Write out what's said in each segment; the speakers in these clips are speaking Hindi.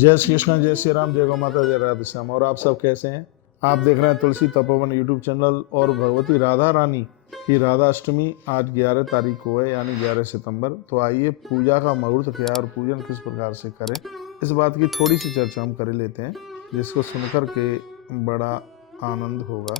जय श्री कृष्ण, जय श्री राम, जय गौ माता, जय राधे श्याम। और आप सब कैसे हैं? आप देख रहे हैं तुलसी तपोवन यूट्यूब चैनल। और भगवती राधा रानी की राधाष्टमी आज 11 तारीख को है, यानी 11 सितंबर। तो आइए पूजा का मुहूर्त क्या है और पूजन किस प्रकार से करें, इस बात की थोड़ी सी चर्चा हम कर लेते हैं, जिसको सुनकर के बड़ा आनंद होगा।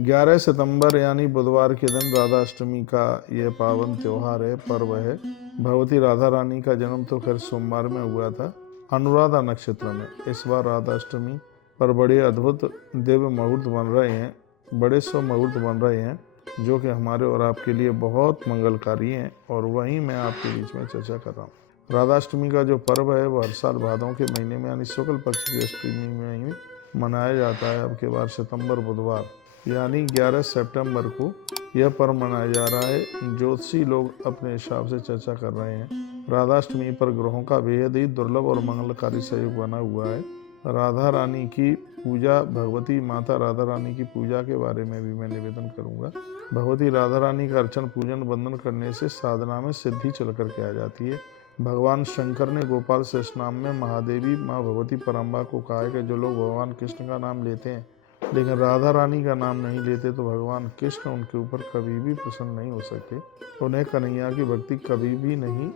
11 सितंबर यानी बुधवार के दिन राधाष्टमी का यह पावन त्यौहार है, पर्व है। भगवती राधा रानी का जन्म तो खैर सोमवार में हुआ था, अनुराधा नक्षत्र में। इस बार राधाष्टमी पर बड़े अद्भुत दिव्य मुहूर्त बन रहे हैं, बड़े शुभ मुहूर्त बन रहे हैं, जो कि हमारे और आपके लिए बहुत मंगलकारी हैं। और वहीं मैं आपके बीच में चर्चा कर रहा हूँ। राधाष्टमी का जो पर्व है वह हर साल भादों के महीने में यानी शुक्ल पक्ष की अष्टमी में ही मनाया जाता है। अब के बार सितंबर बुधवार यानी 11 सितंबर को यह पर्व मनाया जा रहा है। ज्योतिषी लोग अपने हिसाब से चर्चा कर रहे हैं। राधाष्टमी पर ग्रहों का बेहद ही दुर्लभ और मंगलकारी सहयोग बना हुआ है। राधा रानी की पूजा, भगवती माता राधा रानी की पूजा के बारे में भी मैं निवेदन करूंगा। भगवती राधा रानी का अर्चन पूजन वंदन करने से साधना में सिद्धि चल कर के आ जाती है। भगवान शंकर ने गोपाल सहस्रनाम में महादेवी माँ भगवती परम्बा को कहा है कि जो लोग भगवान कृष्ण का नाम लेते हैं लेकिन राधा रानी का नाम नहीं लेते तो भगवान कृष्ण उनके ऊपर कभी भी प्रसन्न नहीं हो सकते, उन्हें कन्हैया की भक्ति कभी भी नहीं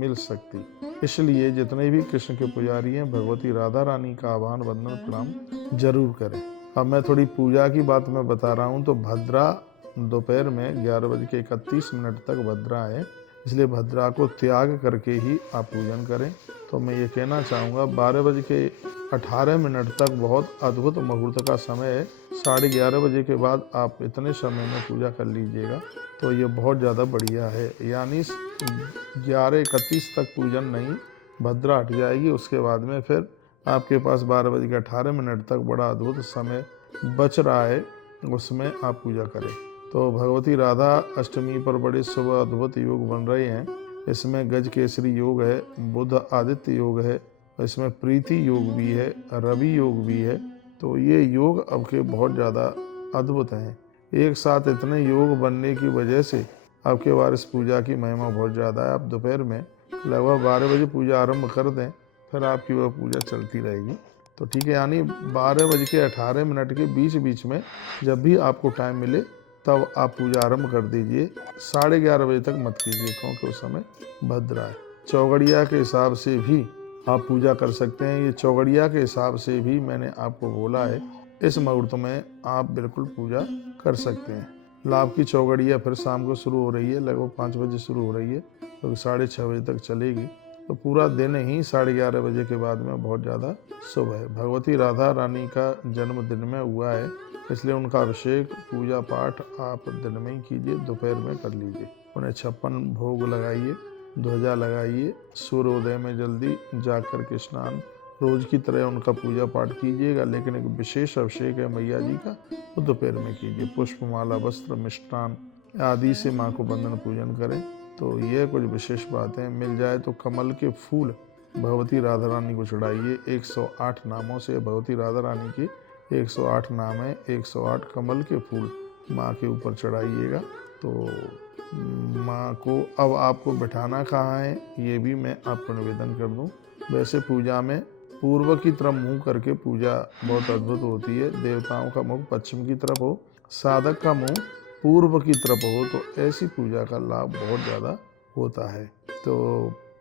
मिल सकती। इसलिए जितने भी कृष्ण के पुजारी हैं, भगवती राधा रानी का आह्वान वंदन प्रणाम जरूर करें। अब मैं थोड़ी पूजा की बात मैं बता रहा हूँ। तो भद्रा दोपहर में 11:31 तक भद्रा है, इसलिए भद्रा को त्याग करके ही आप पूजन करें। तो मैं ये कहना चाहूँगा 12:18 तक बहुत अद्भुत मुहूर्त का समय है। 11:30 बजे के बाद आप इतने समय में पूजा कर लीजिएगा तो ये बहुत ज़्यादा बढ़िया है। यानी 11:31 तक पूजन नहीं, भद्रा हट जाएगी, उसके बाद में फिर आपके पास 12:18 तक बड़ा अद्भुत समय बच रहा है, उसमें आप पूजा करें। तो भगवती राधा अष्टमी पर बड़े शुभ अद्भुत योग बन रहे हैं। इसमें गज केसरी योग है, बुध आदित्य योग है, इसमें प्रीति योग भी है, रवि योग भी है। तो ये योग अब के बहुत ज़्यादा अद्भुत हैं। एक साथ इतने योग बनने की वजह से आपके बार इस पूजा की महिमा बहुत ज़्यादा है। आप दोपहर में लगभग 12 बजे पूजा आरंभ कर दें, फिर आपकी वह पूजा चलती रहेगी। तो ठीक है, यानी 12:18 के बीच में जब भी आपको टाइम मिले तब आप पूजा आरंभ कर दीजिए। 11:30 बजे तक मत कीजिए, क्योंकि उस समय भद्रा है। चौगड़िया के हिसाब से भी आप पूजा कर सकते हैं। ये चौगड़िया के हिसाब से भी मैंने आपको बोला है, इस मुहूर्त में आप बिल्कुल पूजा कर सकते हैं। लाभ की चौगड़िया फिर शाम को शुरू हो रही है, लगभग 5 बजे शुरू हो रही है, तो 6:30 बजे तक चलेगी। तो पूरा दिन ही 11:30 बजे के बाद में बहुत ज़्यादा शुभ है। भगवती राधा रानी का जन्म दिन में हुआ है, इसलिए उनका अभिषेक पूजा पाठ आप दिन में ही कीजिए, दोपहर में कर लीजिए। उन्हें 56 भोग लगाइए, ध्वजा लगाइए, सूर्योदय में जल्दी जाकर के स्नान, रोज की तरह उनका पूजा पाठ कीजिएगा। लेकिन एक विशेष अभिषेक है मैया जी का, वो दोपहर में कीजिए। पुष्पमाला, वस्त्र, मिष्टान आदि से माँ को वंदन पूजन करें। तो ये कुछ विशेष बातें। मिल जाए तो कमल के फूल भगवती राधा रानी को चढ़ाइए। 108 नामों से भगवती राधा रानी की 108 नाम है, 108 कमल के फूल माँ के ऊपर चढ़ाइएगा। तो माँ को अब आपको बिठाना कहाँ है ये भी मैं आपको निवेदन कर दूं। वैसे पूजा में पूर्व की तरफ मुंह करके पूजा बहुत अद्भुत होती है। देवताओं का मुख पश्चिम की तरफ हो, साधक का मुंह पूर्व की तरफ हो, तो ऐसी पूजा का लाभ बहुत ज़्यादा होता है। तो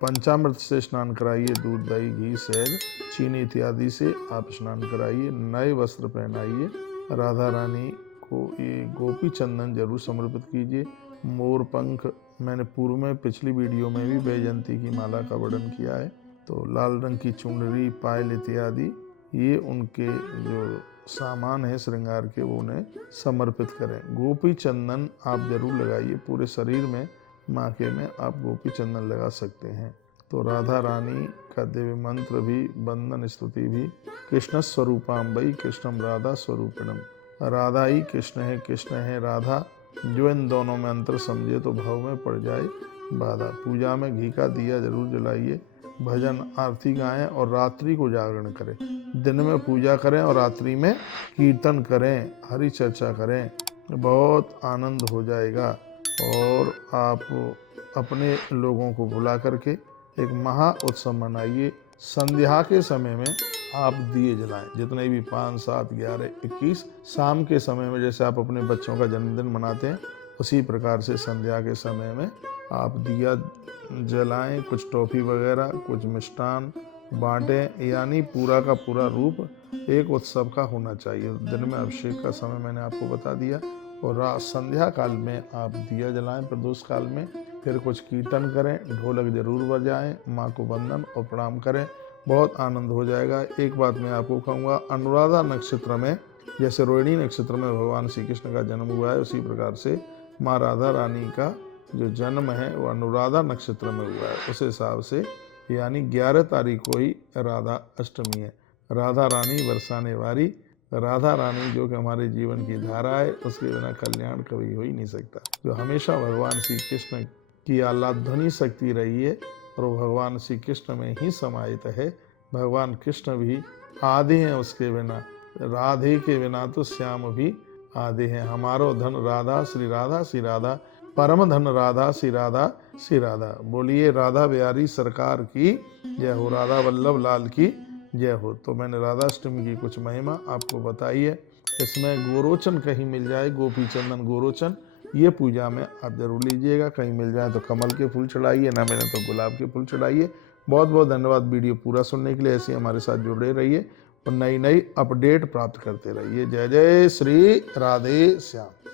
पंचामृत से स्नान कराइए, दूध, दही, घी, शहद, चीनी इत्यादि से आप स्नान कराइए। नए वस्त्र पहनाइए। राधा रानी को ये गोपी चंदन जरूर समर्पित कीजिए। मोर पंख, मैंने पूर्व में पिछली वीडियो में भी वैजयंती की माला का वर्णन किया है। तो लाल रंग की चुनरी, पायल इत्यादि ये उनके जो सामान है श्रृंगार के, वो उन्हें समर्पित करें। गोपी चंदन आप जरूर लगाइए, पूरे शरीर में माथे में आप गोपी चंदन लगा सकते हैं। तो राधा रानी का दिव्य मंत्र भी, वंदन स्तुति भी, कृष्ण स्वरूपाम्बई कृष्णम राधा स्वरूपिणम। राधा ही कृष्ण है, कृष्ण है राधा। जो इन दोनों में अंतर समझे तो भाव में पड़ जाए बाधा। पूजा में घी का दिया जरूर जलाइए, भजन आरती गाएं और रात्रि को जागरण करें। दिन में पूजा करें और रात्रि में कीर्तन करें, हरि चर्चा करें, बहुत आनंद हो जाएगा। और आप अपने लोगों को बुला करके एक महा उत्सव मनाइए। संध्या के समय में आप दिए जलाएं, जितने भी 5, 7, 11, 21। शाम के समय में जैसे आप अपने बच्चों का जन्मदिन मनाते हैं, उसी प्रकार से संध्या के समय में आप दिया जलाएं, कुछ टॉफ़ी वगैरह, कुछ मिष्ठान बांटें, यानी पूरा का पूरा रूप एक उत्सव का होना चाहिए। दिन में अभिषेक का समय मैंने आपको बता दिया, और संध्या काल में आप दिया जलाएं प्रदोष काल में। फिर कुछ कीर्तन करें, ढोलक जरूर बजाएं, माँ को वंदन और प्रणाम करें, बहुत आनंद हो जाएगा। एक बात मैं आपको कहूँगा, अनुराधा नक्षत्र में, जैसे रोहिणी नक्षत्र में भगवान श्री कृष्ण का जन्म हुआ है, उसी प्रकार से माँ राधा रानी का जो जन्म है वो अनुराधा नक्षत्र में हुआ है। उस हिसाब से यानी 11 तारीख को ही राधा अष्टमी है। राधा रानी बरसाने वाली, राधा रानी जो कि हमारे जीवन की धारा है, उसके बिना कल्याण कभी हो ही नहीं सकता। जो हमेशा भगवान श्री कृष्ण की आह्लादध्वनि शक्ति रही है, और वो भगवान श्री कृष्ण में ही समाहित है। भगवान कृष्ण भी आधे हैं, उसके बिना राधे के बिना तो श्याम भी आधे हैं। हमारो धन राधा श्री राधा श्री राधा, परम धन राधा श्री राधा श्री राधा। बोलिए राधा बिहारी सरकार की जय हो, राधा वल्लभ लाल की जय हो। तो मैंने राधाष्टमी की कुछ महिमा आपको बताई है। इसमें गोरोचन कहीं मिल जाए, गोपी चंदन गोरोचन, ये पूजा में आप जरूर लीजिएगा। कहीं मिल जाए तो कमल के फूल चढ़ाइए, ना मिले तो गुलाब के फूल चढ़ाइए। बहुत बहुत धन्यवाद वीडियो पूरा सुनने के लिए। ऐसे हमारे साथ जुड़े रहिए और नई नई अपडेट प्राप्त करते रहिए। जय जय श्री राधे श्याम।